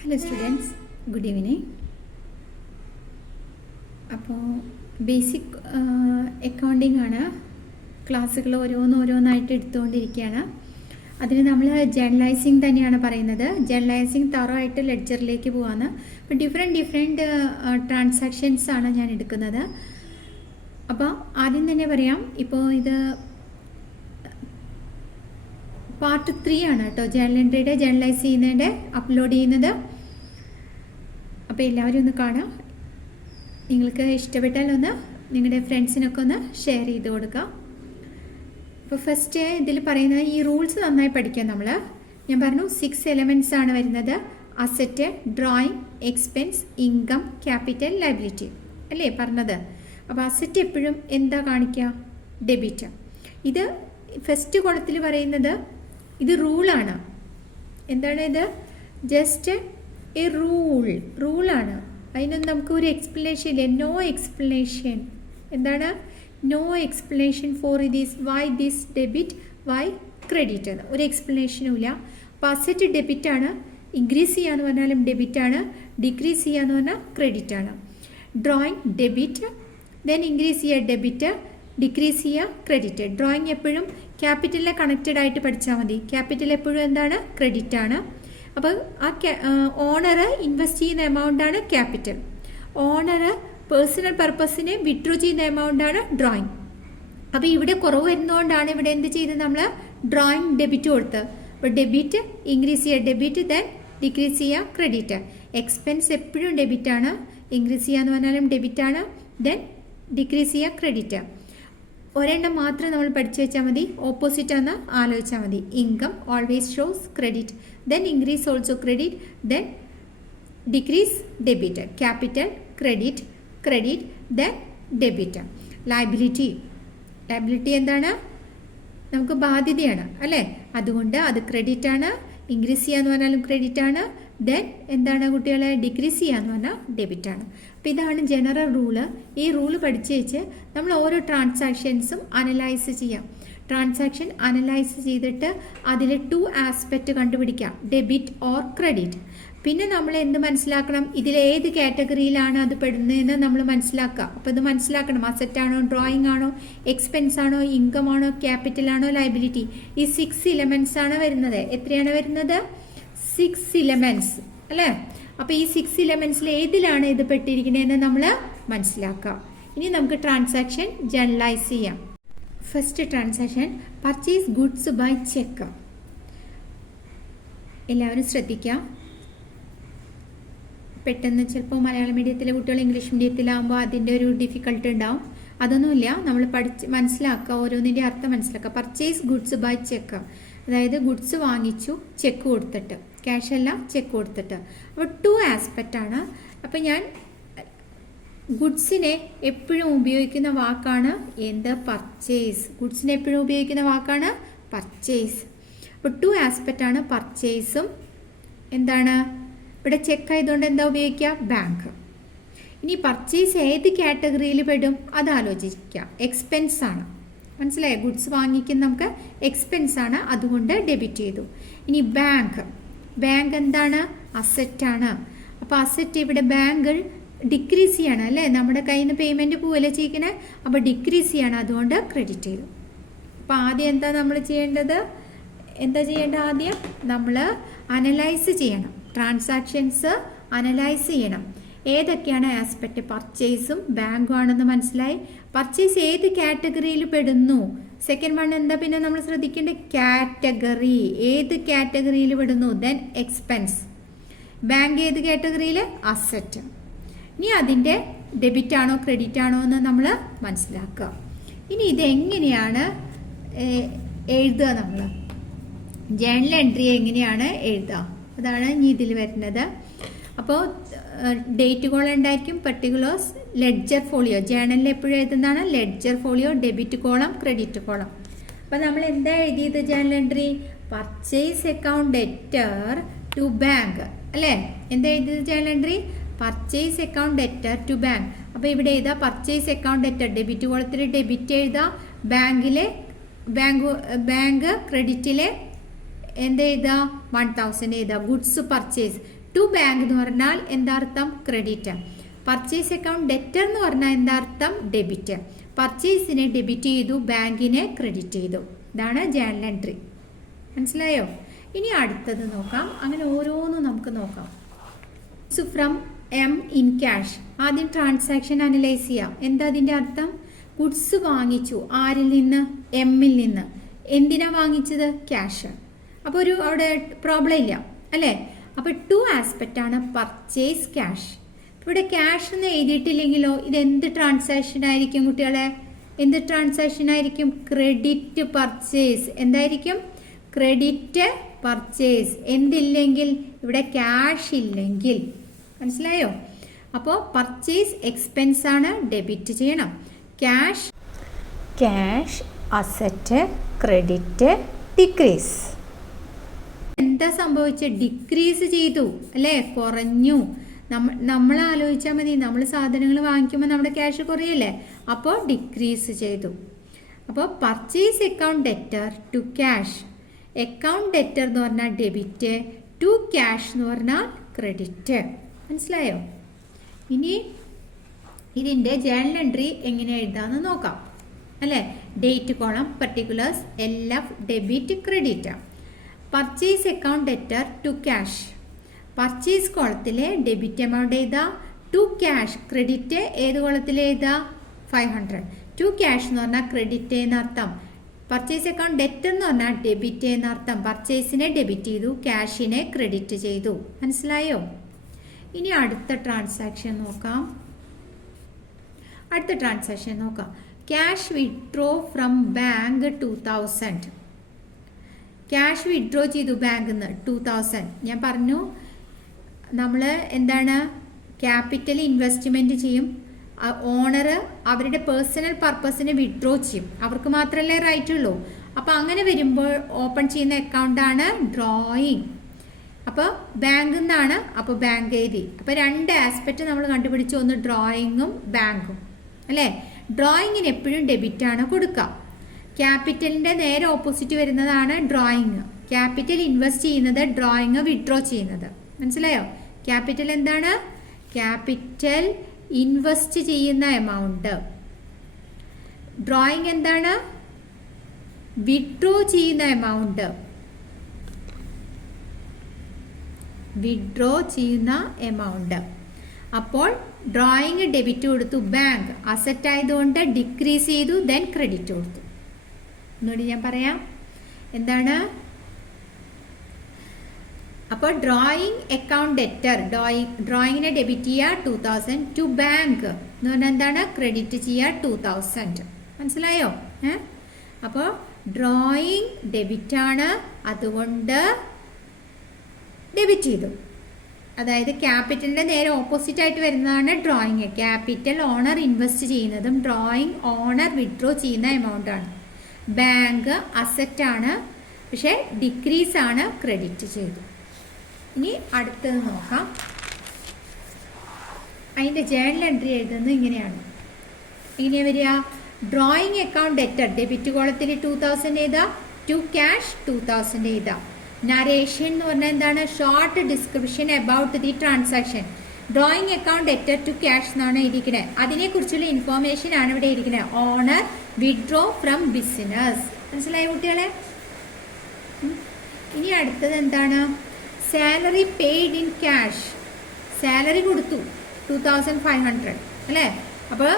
Hello students, good evening. അപ്പോൾ basic accounting ആണ്. ക്ലാസ്സുകൾ ഓരോന്നായിട്ട് എടുത്തുകൊണ്ടിരിക്കുകയാണ്. അതിന് നമ്മൾ ജേർണലൈസിങ് തന്നെയാണ് പറയുന്നത്. ജേർണലൈസിങ് തറവായിട്ട് ലെഡ്ജറിലേക്ക് പോവാണ്. അപ്പോൾ ഡിഫറെൻറ്റ് ട്രാൻസാക്ഷൻസ് ആണ് ഞാൻ എടുക്കുന്നത്. അപ്പോൾ ആദ്യം തന്നെ പറയാം, ഇപ്പോൾ ഇത് പാർട്ട് 3 ആണ് കേട്ടോ. ജേർണൽ എൻട്രിയുടെ ജേർണലൈസ് ചെയ്യുന്നതിൻ്റെ അപ്ലോഡ് ചെയ്യുന്നത്. അപ്പോൾ എല്ലാവരും ഒന്ന് കാണാം. നിങ്ങൾക്ക് ഇഷ്ടപ്പെട്ടാൽ ഒന്ന് നിങ്ങളുടെ ഫ്രണ്ട്സിനൊക്കെ ഒന്ന് ഷെയർ ചെയ്ത് കൊടുക്കുക. അപ്പോൾ ഫസ്റ്റ് ഇതിൽ പറയുന്നത് ഈ റൂൾസ് നന്നായി പഠിക്കാം. ഞാൻ പറഞ്ഞു 6 എലമെൻറ്റ്സ് ആണ് വരുന്നത്. Asset, drawing, expense, income, capital, liability അല്ലേ പറഞ്ഞത്. അപ്പോൾ അസറ്റ് എപ്പോഴും എന്താ കാണിക്കുക? ഡെബിറ്റ്. ഇത് ഫസ്റ്റ് കോളത്തിൽ പറയുന്നത് ഇത് റൂളാണ്. എന്താണ് ഇത്? ജസ്റ്റ് എ റൂളാണ്. അതിനൊന്നും നമുക്ക് ഒരു എക്സ്പ്ലനേഷൻ ഇല്ല. No explanation. എന്താണ്? No explanation for this. Why this debit, why credit എന്ന് ഒരു എക്സ്പ്ലനേഷനും ഇല്ല. അപ്പോൾ അസറ്റ് ഡെബിറ്റാണ്. ഇൻക്രീസ് ചെയ്യാന്ന് പറഞ്ഞാലും ഡെബിറ്റാണ്. ഡിക്രീസ് ചെയ്യാന്ന് പറഞ്ഞാൽ ക്രെഡിറ്റ് ആണ്. ഡ്രോയിങ് ഡെബിറ്റ്, ദെൻ ഇൻക്രീസ് ചെയ്യുക ഡെബിറ്റ്, ഡിക്രീസ് ചെയ്യുക ക്രെഡിറ്റ്. ഡ്രോയിങ് എപ്പോഴും ക്യാപിറ്റലിനെ കണക്റ്റഡ് ആയിട്ട് പഠിച്ചാൽ മതി. ക്യാപിറ്റൽ എപ്പോഴും എന്താണ്? ക്രെഡിറ്റ് ആണ്. അപ്പോൾ ആ ഓണർ ഇൻവെസ്റ്റ് ചെയ്യുന്ന എമൗണ്ട് ആണ് ക്യാപിറ്റൽ. ഓണർ പേഴ്സണൽ പർപ്പസിന് വിഡ്രോ ചെയ്യുന്ന എമൗണ്ട് ആണ് ഡ്രോയിങ്. അപ്പോൾ ഇവിടെ കുറവ് വരുന്നതുകൊണ്ടാണ് ഇവിടെ എന്ത് ചെയ്ത് നമ്മൾ ഡ്രോയിങ് ഡെബിറ്റ് കൊടുത്ത്. അപ്പോൾ ഡെബിറ്റ് ഇൻക്രീസ് ചെയ്യുക ഡെബിറ്റ്, ദെൻ ഡിക്രീസ് ചെയ്യുക ക്രെഡിറ്റ്. എക്സ്പെൻസ് എപ്പോഴും ഡെബിറ്റ് ആണ്. ഇൻക്രീസ് ചെയ്യാന്ന് പറഞ്ഞാലും ഡെബിറ്റ് ആണ്, ദെൻ ഡിക്രീസ് ചെയ്യുക ക്രെഡിറ്റ്. ഒരെണ്ണം മാത്രം നമ്മൾ പഠിച്ചു വെച്ചാൽ മതി. ഓപ്പോസിറ്റ് എന്ന് ആലോചിച്ചാൽ മതി. Income always shows credit, then increase also credit, then decrease debit. Capital credit, credit, then debit. Liability എന്താണ്? നമുക്ക് ബാധ്യതയാണ് അല്ലേ. അതുകൊണ്ട് അത് ക്രെഡിറ്റ് ആണ്. ഇൻക്രീസ് ചെയ്യാന്ന് പറഞ്ഞാലും ക്രെഡിറ്റ് ആണ്. ദെൻ എന്താണ് കുട്ടികളെ? ഡിക്രീസ് ചെയ്യാന്ന് പറഞ്ഞാൽ ഡെബിറ്റ് ആണ്. അപ്പോൾ ഇതാണ് ജനറൽ റൂള്. ഈ റൂള് പഠിച്ചു വെച്ച് നമ്മൾ ഓരോ ട്രാൻസാക്ഷൻസും അനലൈസ് ചെയ്യാം. ട്രാൻസാക്ഷൻ അനലൈസ് ചെയ്തിട്ട് അതിൽ 2 ആസ്പെക്റ്റ് കണ്ടുപിടിക്കാം, ഡെബിറ്റ് ഓർ ക്രെഡിറ്റ്. പിന്നെ നമ്മൾ എന്ത് മനസ്സിലാക്കണം? ഇതിൽ ഏത് കാറ്റഗറിയിലാണ് അത് പെടുന്നതെന്ന് നമ്മൾ മനസ്സിലാക്കുക. അപ്പോൾ ഇത് മനസ്സിലാക്കണം. അസറ്റ് ആണോ, ഡ്രോയിങ് ആണോ, എക്സ്പെൻസ് ആണോ, ഇൻകം ആണോ, ക്യാപിറ്റൽ ആണോ, ലയബിലിറ്റി. ഈ 6 എലമെന്റ്സ് ആണ് വരുന്നത്. എത്രയാണ് വരുന്നത്? 6 എലമെന്റ്സ് അല്ലേ. അപ്പോൾ ഈ 6 എലമെന്റ്സിൽ ഏതിലാണ് ഇത് പെട്ടിരിക്കുന്നതെന്ന് നമ്മൾ മനസ്സിലാക്കാം. ഇനി നമുക്ക് ട്രാൻസാക്ഷൻ ജേർണലൈസ് ചെയ്യാം. First transaction purchase goods by cheque. എല്ലാവരും ശ്രദ്ധിക്കാം. പെട്ടെന്ന് ചിലപ്പോൾ മലയാളം മീഡിയത്തിലെ കുട്ടികൾ ഇംഗ്ലീഷ് മീഡിയത്തിലാകുമ്പോൾ അതിൻ്റെ ഒരു ഡിഫിക്കൽട്ട് ഉണ്ടാവും. അതൊന്നുമില്ല. നമ്മൾ മനസ്സിലാക്കുക, ഓരോന്നിൻ്റെ അർത്ഥം മനസ്സിലാക്കുക. പർച്ചേസ് ഗുഡ്സ് ബൈ ചെക്ക്, അതായത് ഗുഡ്സ് വാങ്ങിച്ചു ചെക്ക് കൊടുത്തിട്ട്, ക്യാഷ് അല്ല ചെക്ക് കൊടുത്തിട്ട്. അപ്പോൾ 2 ആസ്പെക്റ്റ് ആണ്. അപ്പോൾ ഞാൻ ഗുഡ്സിനെ എപ്പോഴും ഉപയോഗിക്കുന്ന വാക്കാണ് എന്ത്? പർച്ചേസ്. ഗുഡ്സിനെ എപ്പോഴും ഉപയോഗിക്കുന്ന വാക്കാണ് പർച്ചേസ്. അപ്പോൾ 2 ആസ്പെക്റ്റ് ആണ്. പർച്ചേസും എന്താണ്? ഇവിടെ ചെക്ക് ആയതുകൊണ്ട് എന്താ ഉപയോഗിക്കുക? ബാങ്ക്. ഇനി പർച്ചേസ് ഏത് കാറ്റഗറിയിൽ പെടും അത് ആലോചിക്കുക. എക്സ്പെൻസ് ആണ്. മനസ്സിലായോ? ഗുഡ്സ് വാങ്ങിക്കുന്ന നമുക്ക് എക്സ്പെൻസ് ആണ്, അതുകൊണ്ട് ഡെബിറ്റ് ചെയ്തു. ഇനി ബാങ്ക് എന്താണ്? അസറ്റ് ആണ്. അപ്പോൾ അസറ്റ് ഇവിടെ ബാങ്ക് ഡിക്രീസ് ചെയ്യാണ് അല്ലേ. നമ്മുടെ കയ്യിൽ നിന്ന് പേയ്മെന്റ് പോവല്ലേ ചെയ്യിക്കണേ. അപ്പോൾ ഡിക്രീസ് ചെയ്യാണ്, അതുകൊണ്ട് ക്രെഡിറ്റ് ചെയ്തു. അപ്പോൾ ആദ്യം എന്താ നമ്മൾ ചെയ്യേണ്ടത്? ആദ്യം നമ്മൾ അനലൈസ് ചെയ്യണം. ട്രാൻസാക്ഷൻസ് അനലൈസ് ചെയ്യണം. ഏതൊക്കെയാണ് ആസ്പെക്റ്റ്? പർച്ചേസും ബാങ്കും ആണെന്ന് മനസ്സിലായി. പർച്ചേസ് ഏത് കാറ്റഗറിയിൽ പെടുന്നു? സെക്കൻഡ് വൺ എന്താ പിന്നെ നമ്മൾ ശ്രദ്ധിക്കേണ്ടത്? കാറ്റഗറി. ഏത് കാറ്റഗറിയിൽ പെടുന്നു? Then expense. ബാങ്ക് ഏത് കാറ്റഗറിയിൽ? അസറ്റ്. ഇനി അതിൻ്റെ ഡെബിറ്റ് ആണോ ക്രെഡിറ്റ് ആണോ എന്ന് നമ്മൾ മനസ്സിലാക്കുക. ഇനി ഇതെങ്ങനെയാണ് എഴുതുക? നമ്മൾ ജേർണൽ എൻട്രി എങ്ങനെയാണ് എഴുതുക? അതാണ് ഇനി ഇതിൽ വരുന്നത്. അപ്പോൾ ഡേറ്റ് കോളം ഉണ്ടായിരിക്കും, പെർട്ടിക്കുലേഴ്സ്, ലെഡ്ജർ ഫോളിയോ. ജേർണലിൽ എപ്പോഴും എഴുതുന്നതാണ് ledger folio, debit column, credit column. അപ്പോൾ നമ്മൾ എന്താ എഴുതിയത്? Journal entry purchase account debtor to bank അല്ലേ. എന്താ എഴുതിയത്? Journal entry purchase account debtor to bank. അപ്പോൾ ഇവിടെ എഴുതാ പർച്ചേസ് അക്കൗണ്ട് ഡെറ്റർ. ഡെബിറ്റ് കോളത്തിൽ ഡെബിറ്റ് എഴുതാം, ബാങ്ക് ക്രെഡിറ്റിലെ എന്ത് എഴുതാ 1000 എഴുതാ. ഗുഡ്സ് പർച്ചേസ് ടു ബാങ്ക് എന്ന് പറഞ്ഞാൽ എന്താ അർത്ഥം? ക്രെഡിറ്റ്. പർച്ചേസ് അക്കൗണ്ട് ഡെറ്റർ എന്ന് പറഞ്ഞാൽ എന്താ അർത്ഥം? ഡെബിറ്റ്. പർച്ചേസിനെ ഡെബിറ്റ് ചെയ്തു, ബാങ്കിനെ ക്രെഡിറ്റ് ചെയ്തു. ഇതാണ് ജേണൽ എൻട്രി. മനസ്സിലായോ? ഇനി അടുത്തത് നോക്കാം. അങ്ങനെ ഓരോന്നും നമുക്ക് നോക്കാം. From M in cash. ആദ്യം ട്രാൻസാക്ഷൻ അനലൈസ് ചെയ്യാം. എന്താ അതിൻ്റെ അർത്ഥം? ഗുഡ്സ് വാങ്ങിച്ചു. ആരിൽ നിന്ന്? എമ്മിൽ നിന്ന്. എന്തിനാ വാങ്ങിച്ചത്? ക്യാഷ്. അപ്പോൾ അവിടെ പ്രോബ്ലം ഇല്ല അല്ലേ? അപ്പോൾ 2 ആസ്പെക്റ്റ് ആണ് പർച്ചേസ് ക്യാഷ്. ഇവിടെ ക്യാഷ് എന്ന് എഴുതിയിട്ടില്ലെങ്കിലോ ഇത് എന്ത് ട്രാൻസാക്ഷൻ ആയിരിക്കും കുട്ടികളെ? എന്ത് ട്രാൻസാക്ഷൻ ആയിരിക്കും? Credit purchase. എന്തായിരിക്കും? Credit purchase. എന്തില്ലെങ്കിൽ? ഇവിടെ ക്യാഷ് ഇല്ലെങ്കിൽ. മനസ്സിലായോ? അപ്പോൾ പർച്ചേസ് എക്സ്പെൻസ് ആണ്, ഡെബിറ്റ് ചെയ്യണം. Cash asset, credit decrease. എന്താ സംഭവിച്ചത്? ഡിക്രീസ് ചെയ്തു അല്ലേ? കുറഞ്ഞു. നമ്മൾ ആലോചിച്ചാൽ മതി. നമ്മൾ സാധനങ്ങൾ വാങ്ങിക്കുമ്പോൾ നമ്മുടെ ക്യാഷ് കുറയല്ലേ? അപ്പോൾ ഡിക്രീസ് ചെയ്തു. അപ്പോൾ purchase account debtor to cash. Account debtor എന്ന് പറഞ്ഞാൽ ഡെബിറ്റ്, ടു ക്യാഷ് എന്ന് പറഞ്ഞാൽ ക്രെഡിറ്റ്. മനസ്സിലായോ? ഇനി ഇതിൻ്റെ ജേണൽ എൻട്രി എങ്ങനെ എഴുതാമെന്ന് നോക്കാം അല്ലേ? Date column, particulars, LF, debit, credit. Purchase account debtor to cash. Purchase കോളത്തിലെ ഡെബിറ്റ് എമൗണ്ട് എഴുതാ. ടു ക്യാഷ് ക്രെഡിറ്റ് ഏത് കോളത്തിൽ എഴുതാ? 500. ടു ക്യാഷ് എന്ന് പറഞ്ഞാൽ ക്രെഡിറ്റ് എന്നർത്ഥം. പർച്ചേസ് അക്കൗണ്ട് ഡെറ്റർ എന്ന് പറഞ്ഞാൽ ഡെബിറ്റ് എന്നർത്ഥം. പർച്ചേസിനെ ഡെബിറ്റ് ചെയ്തു, ക്യാഷിനെ ക്രെഡിറ്റ് ചെയ്തു. മനസ്സിലായോ? ഇനി അടുത്ത ട്രാൻസാക്ഷൻ നോക്കാം. Cash withdraw from bank 2000. Cash withdraw ചെയ്തു ബാങ്കിൽ നിന്ന് 2000. ഞാൻ പറഞ്ഞു നമ്മൾ എന്താണ് ക്യാപിറ്റൽ ഇൻവെസ്റ്റ്മെന്റ് ചെയ്യും. ഓണർ അവരുടെ പേഴ്സണൽ പർപ്പസിന് വിഡ്രോ ചെയ്യും. അവർക്ക് മാത്രമല്ലേ റൈറ്റ് ഉള്ളൂ. അപ്പോൾ അങ്ങനെ വരുമ്പോൾ ഓപ്പൺ ചെയ്യുന്ന അക്കൗണ്ടാണ് ഡ്രോയിങ്. അപ്പോൾ ബാങ്കിൽ നിന്നാണ്. അപ്പോൾ ബാങ്ക് എഴുതി. അപ്പോൾ 2 ആസ്പെക്റ്റ് നമ്മൾ കണ്ടുപിടിച്ചു. ഒന്ന് ഡ്രോയിങ്ങും ബാങ്കും അല്ലേ? ഡ്രോയിങ്ങിന് എപ്പോഴും ഡെബിറ്റാണ് കൊടുക്കുക. ക്യാപിറ്റലിൻ്റെ നേരെ ഓപ്പോസിറ്റ് വരുന്നതാണ് ഡ്രോയിങ്. ക്യാപിറ്റൽ ഇൻവെസ്റ്റ് ചെയ്യുന്നത്, ഡ്രോയിങ് വിഡ്രോ ചെയ്യുന്നത്. മനസ്സിലായോ? ക്യാപിറ്റൽ എന്താണ്? ക്യാപിറ്റൽ ഇൻവെസ്റ്റ് ചെയ്യുന്ന എമൗണ്ട്. ഡ്രോയിങ് എന്താണ്? വിഡ്രോ ചെയ്യുന്ന എമൗണ്ട്. വിഡ്രോ ചെയ്യുന്ന എമൗണ്ട്. അപ്പോൾ ഡ്രോയിങ് ഡെബിറ്റ് കൊടുത്തു, ബാങ്ക് അസറ്റ് ആയതുകൊണ്ട് ഡിക്രീസ് ചെയ്തു, ദെൻ ക്രെഡിറ്റ് കൊടുത്തു. ഒന്നുകൂടി ഞാൻ പറയാം. എന്താണ്? അപ്പോൾ ഡ്രോയിങ് അക്കൗണ്ട് ഡെറ്റർ, ഡ്രോയിങ്ങിനെ ഡെബിറ്റ് ചെയ്യുക 2000. ടു ബാങ്ക് എന്ന് പറഞ്ഞാൽ എന്താണ്? ക്രെഡിറ്റ് ചെയ്യുക 2000. മനസ്സിലായോ? അപ്പോൾ ഡ്രോയിങ് ഡെബിറ്റ് ആണ്, അതുകൊണ്ട് ഡെബിറ്റ് ചെയ്തു. അതായത് ക്യാപിറ്റലിന്റെ നേരെ ഓപ്പോസിറ്റ് ആയിട്ട് വരുന്നതാണ് ഡ്രോയിങ്. ക്യാപിറ്റൽ ഓണർ ഇൻവെസ്റ്റ് ചെയ്യുന്നതും ഡ്രോയിങ് ഓണർ വിഡ്രോ ചെയ്യുന്ന എമൗണ്ട് ആണ്. ബാങ്ക് അസറ്റ് ആണ്, പക്ഷെ ഡിക്രീസ് ആണ്, ക്രെഡിറ്റ് ചെയ്തു. ഇനി അടുത്തത് നോക്കാം. അതിന്റെ ജേണൽ എൻട്രി എഴുതുന്നത് ഇങ്ങനെയാണ്. എങ്ങനെയാ വരിക? ഡ്രോയിങ് അക്കൗണ്ട് ഡെറ്റർ ഡെബിറ്റ് കോളത്തിൽ 2000 എഴുതാ. ടു ക്യാഷ് 2000 എഴുതാ. നരേഷൻ എന്ന് പറഞ്ഞാൽ എന്താണ്? Short description about the transaction. Drawing account debtor to cash എന്നാണ് ഇരിക്കുന്നത്. അതിനെക്കുറിച്ചുള്ള ഇൻഫോർമേഷൻ ആണ് ഇവിടെ ഇരിക്കുന്നത്. Owner withdraw from business. മനസ്സിലായോ കുട്ടികളെ? ഇനി അടുത്തത് എന്താണ്? Salary paid in cash. Salary കൊടുത്തു 2500 അല്ലേ? അപ്പോൾ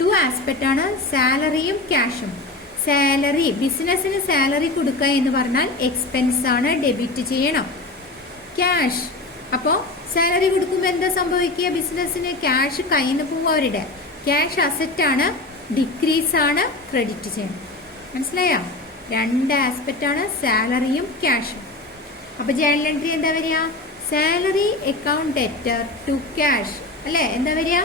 2 ആസ്പെക്റ്റ് ആണ്, സാലറിയും ക്യാഷും. സാലറി, ബിസിനസ്സിന് സാലറി കൊടുക്കുക എന്ന് പറഞ്ഞാൽ എക്സ്പെൻസ് ആണ്, ഡെബിറ്റ് ചെയ്യണം. ക്യാഷ്, അപ്പോൾ സാലറി കൊടുക്കുമ്പോൾ എന്താ സംഭവിക്കുക? ബിസിനസ്സിന് ക്യാഷ് കയ്യിൽ നിന്ന് പോവുക. അവരുടെ ക്യാഷ് അസറ്റ് ആണ്, ഡിക്രീസ് ആണ്, ക്രെഡിറ്റ് ചെയ്യണം. മനസ്സിലായോ? 2 ആസ്പെക്റ്റ് ആണ്, സാലറിയും ക്യാഷും. അപ്പോൾ ജേണൽ എൻട്രി എന്താ വരിക? Salary account debtor to cash അല്ലേ? എന്താ വരിക?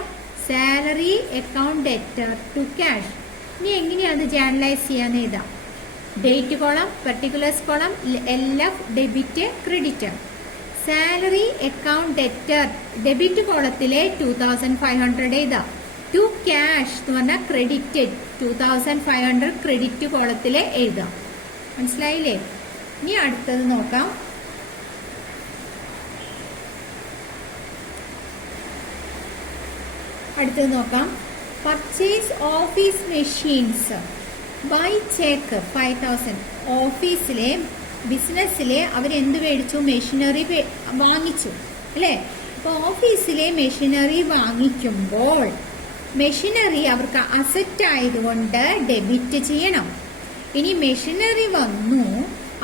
Salary account debtor to cash. ഇനി എങ്ങനെയാണ് ജേണലൈസ് ചെയ്യാന്ന് എഴുതാം. Date column, particulars column, LF, debit, credit. Salary account debtor debit കോളത്തിലെ 2500 എഴുതാം. ടു ക്യാഷ് എന്ന് പറഞ്ഞാൽ ക്രെഡിറ്റ് 2500 ക്രെഡിറ്റ് കോളത്തിലെ എഴുതാം. മനസ്സിലായില്ലേ? ഇനി അടുത്തത് നോക്കാം. Purchase office machines by cheque 5000. ഓഫീസിലെ ബിസിനസ്സിലെ അവരെന്ത് മേടിച്ചു? മെഷീനറി വാങ്ങിച്ചു അല്ലേ? അപ്പോൾ ഓഫീസിലെ മെഷീനറി വാങ്ങിക്കുമ്പോൾ മെഷീനറി അവർക്ക് അസറ്റ് ആയതുകൊണ്ട് ഡെബിറ്റ് ചെയ്യണം. ഇനി മെഷീനറി വന്നു,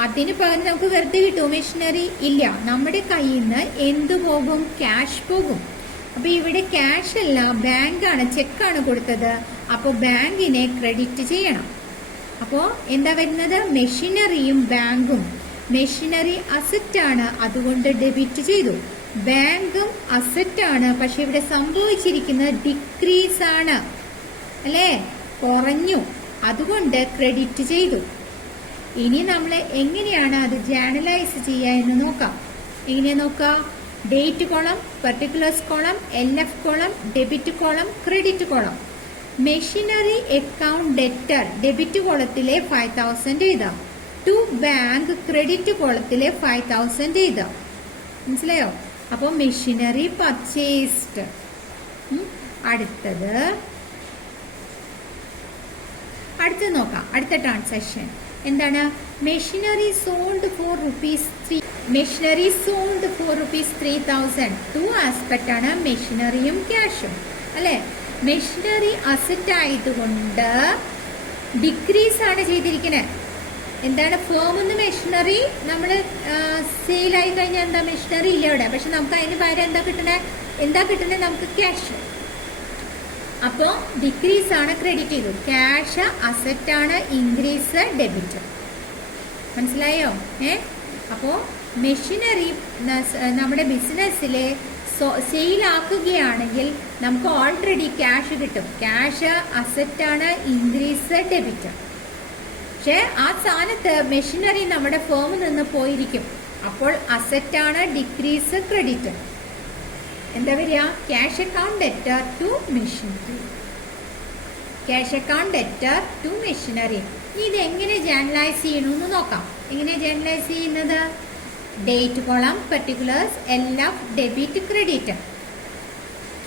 അതിന് പകരം നമുക്ക് വെറുതെ കിട്ടുമോ മെഷീനറി? ഇല്ല. നമ്മുടെ കയ്യിൽ നിന്ന് എന്ത് പോകും? ക്യാഷ് പോകും. അപ്പൊ ഇവിടെ ക്യാഷ് അല്ല, ബാങ്കാണ്, ചെക്കാണ് കൊടുത്തത്. അപ്പോൾ ബാങ്കിനെ ക്രെഡിറ്റ് ചെയ്യണം. അപ്പോൾ എന്താ വരുന്നത്? മെഷീനറിയും ബാങ്കും. മെഷീനറി അസറ്റ് ആണ്, അതുകൊണ്ട് ഡെബിറ്റ് ചെയ്തു. ബാങ്കും അസറ്റ് ആണ്, പക്ഷെ ഇവിടെ സംഭവിച്ചിരിക്കുന്നത് ഡിക്രീസ് ആണ് അല്ലേ? കുറഞ്ഞു, അതുകൊണ്ട് ക്രെഡിറ്റ് ചെയ്തു. ഇനി നമ്മൾ എങ്ങനെയാണ് അത് ജേർണലൈസ് ചെയ്യുക എന്ന് നോക്കാം. എങ്ങനെയാ നോക്കാം? Date column, particulars column, LF column, debit column, credit column. Machinery account debtor debit കോളത്തിലെ 5000 എഴുതാം. ടു ബാങ്ക് ക്രെഡിറ്റ് കോളത്തിലെ 5000 എഴുതാം. മനസ്സിലായോ? അപ്പോൾ മെഷീനറി പർച്ചേസ്ഡ്. അടുത്തത് നോക്കാം. അടുത്ത ട്രാൻസാക്ഷൻ എന്താണ്? Machinery sold for ₹3. Machinery sold for ₹3000. 2 aspect ആണ്, മെഷീനറിയും ക്യാഷും അല്ലെ? മെഷീനറി അസറ്റ് ആയതുകൊണ്ട് ഡിക്രീസ് ആണ് ചെയ്തിരിക്കുന്നത്. എന്താണ്? ഫേമിന്ന് മെഷീനറി നമ്മൾ സെയിലായി കഴിഞ്ഞാൽ എന്താ? മെഷീനറി ഇല്ല ഇവിടെ, പക്ഷെ നമുക്ക് അതിന് പകരം എന്താ കിട്ടുന്നത്? നമുക്ക് ക്യാഷ്. അപ്പോൾ ഡിക്രീസ് ആണ്, ക്രെഡിറ്റ് ചെയ്തു. ക്യാഷ് അസറ്റ് ആണ്, ഇൻക്രീസ് ഡെബിറ്റ്. മനസ്സിലായോ? അപ്പോൾ മെഷീനറി നമ്മുടെ ബിസിനസ്സിലെ സെയിലാക്കുകയാണെങ്കിൽ നമുക്ക് ഓൾറെഡി ക്യാഷ് കിട്ടും. ക്യാഷ് അസറ്റ് ആണ്, ഇൻക്രീസ് ഡെബിറ്റ്. പക്ഷെ ആ സ്ഥാനത്ത് മെഷീനറി നമ്മുടെ ഫേമിൽ നിന്ന് പോയിരിക്കും. അപ്പോൾ അസറ്റ് ആണ്, ഡിക്രീസ് ക്രെഡിറ്റ്. എന്താ വരിക? Cash account debtor to machinery. Cash account debtor to machinery. ഇത് എങ്ങനെ ജേർണലൈസ് ചെയ്യണമെന്ന് നോക്കാം. എങ്ങനെ ജേർണലൈസ് ചെയ്യുന്നത്? Date column, particulars, LF, debit, credit.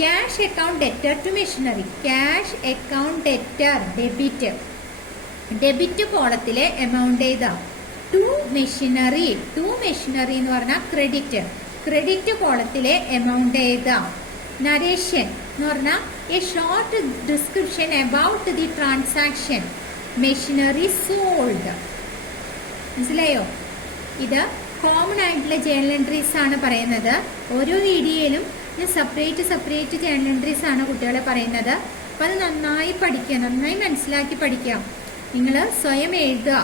Cash account debtor to machinery. Cash account debtor debit. Debit കോളത്തിലെ എമൗണ്ട് ഏതാ? To machinery. ടു മെഷീനറി എന്ന് പറഞ്ഞാൽ ക്രെഡിറ്റ്. ക്രെഡിറ്റ് കോളത്തിലെ എമൗണ്ട് ഏതാ? നരേഷൻ എന്ന് പറഞ്ഞാൽ a short description about the transaction machinery sold. മനസ്സിലായോ? ഇത് കോമൺ ആയിട്ടുള്ള ജേർണൽ എൻട്രീസ് ആണ് പറയുന്നത്. ഓരോ വീഡിയോയിലും ഞാൻ സെപ്പറേറ്റ് ജേർണൽ എൻട്രീസ് ആണ് കുട്ടികളെ പറയുന്നത്. അപ്പം അത് നന്നായി പഠിക്കുക, നന്നായി മനസ്സിലാക്കി പഠിക്കുക. നിങ്ങൾ സ്വയം എഴുതുക.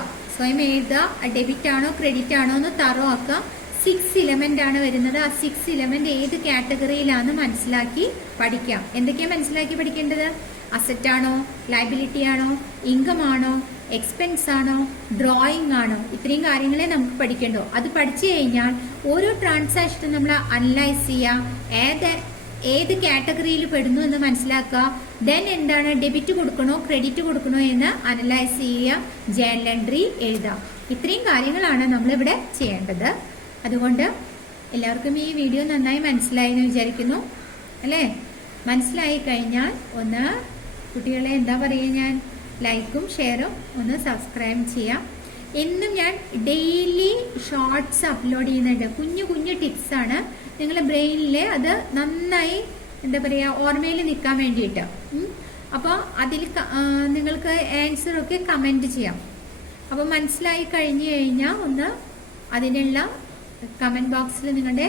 ഡെബിറ്റ് ആണോ ക്രെഡിറ്റ് ആണോ എന്ന് തറോ ആക്കുക. 6 എലമെന്റ് ആണ് വരുന്നത്. ആ 6 എലമെന്റ് ഏത് കാറ്റഗറിയിലാണെന്ന് മനസ്സിലാക്കി പഠിക്കാം. എന്തൊക്കെയാണ് മനസ്സിലാക്കി പഠിക്കേണ്ടത്? അസറ്റ് ആണോ, ലയബിലിറ്റി ആണോ, ഇൻകം ആണോ, എക്സ്പെൻസ് ആണോ, ഡ്രോയിങ് ആണോ? ഇത്രയും കാര്യങ്ങളെ നമുക്ക് പഠിക്കണ്ടോ. അത് പഠിച്ചു കഴിഞ്ഞാൽ ഓരോ ട്രാൻസാക്ഷനും നമ്മൾ അനലൈസ് ചെയ്യുക, ഏത് കാറ്റഗറിയിൽ പെടുന്നു എന്ന് മനസ്സിലാക്കുക. ദെൻ എന്താണ് ഡെബിറ്റ് കൊടുക്കണോ ക്രെഡിറ്റ് കൊടുക്കണോ എന്ന് അനലൈസ് ചെയ്യുക, ജേർണൽ എൻട്രി എഴുതാം. ഇത്രയും കാര്യങ്ങളാണ് നമ്മളിവിടെ ചെയ്യേണ്ടത്. അതുകൊണ്ട് എല്ലാവർക്കും ഈ വീഡിയോ നന്നായി മനസ്സിലായി എന്ന് വിചാരിക്കുന്നു അല്ലേ? മനസ്സിലായി കഴിഞ്ഞാൽ ഒന്ന് കുട്ടികളെ എന്താ പറയുക, ഞാൻ ലൈക്കും ഷെയറും ഒന്ന് സബ്സ്ക്രൈബ് ചെയ്യാം. എന്നും ഞാൻ ഡെയിലി ഷോർട്സ് അപ്ലോഡ് ചെയ്യുന്നുണ്ട്. കുഞ്ഞു ടിപ്സാണ് നിങ്ങളുടെ ബ്രെയിനിൽ അത് നന്നായി എന്താ പറയുക ഓർമ്മയിൽ നിൽക്കാൻ വേണ്ടിയിട്ട്. അപ്പോൾ അതിൽ നിങ്ങൾക്ക് ആൻസറൊക്കെ കമൻറ്റ് ചെയ്യാം. അപ്പോൾ മനസ്സിലായി കഴിഞ്ഞു കഴിഞ്ഞാൽ ഒന്ന് അതിനുള്ള കമൻറ്റ് ബോക്സിൽ നിങ്ങളുടെ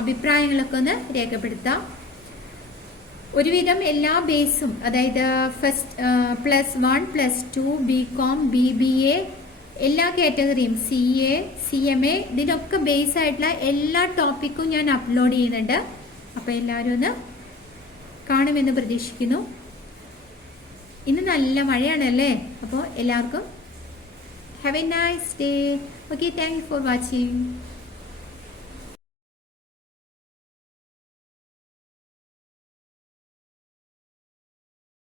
അഭിപ്രായങ്ങളൊക്കെ ഒന്ന് രേഖപ്പെടുത്താം. ഒരുവിധം എല്ലാ ബേസും, അതായത് ഫസ്റ്റ് +1 +2 BCom BBA എല്ലാ കാറ്റഗറിയും CA CMA ഇതിനൊക്കെ ബേസ് ആയിട്ടുള്ള എല്ലാ ടോപ്പിക്കും ഞാൻ അപ്ലോഡ് ചെയ്യുന്നുണ്ട്. അപ്പോൾ എല്ലാവരും ഒന്ന് കാണുമെന്ന് പ്രതീക്ഷിക്കുന്നു. ഇന്ന് നല്ല മഴയാണല്ലേ? അപ്പോൾ എല്ലാവർക്കും have A nice day. Okay, thank you for watching.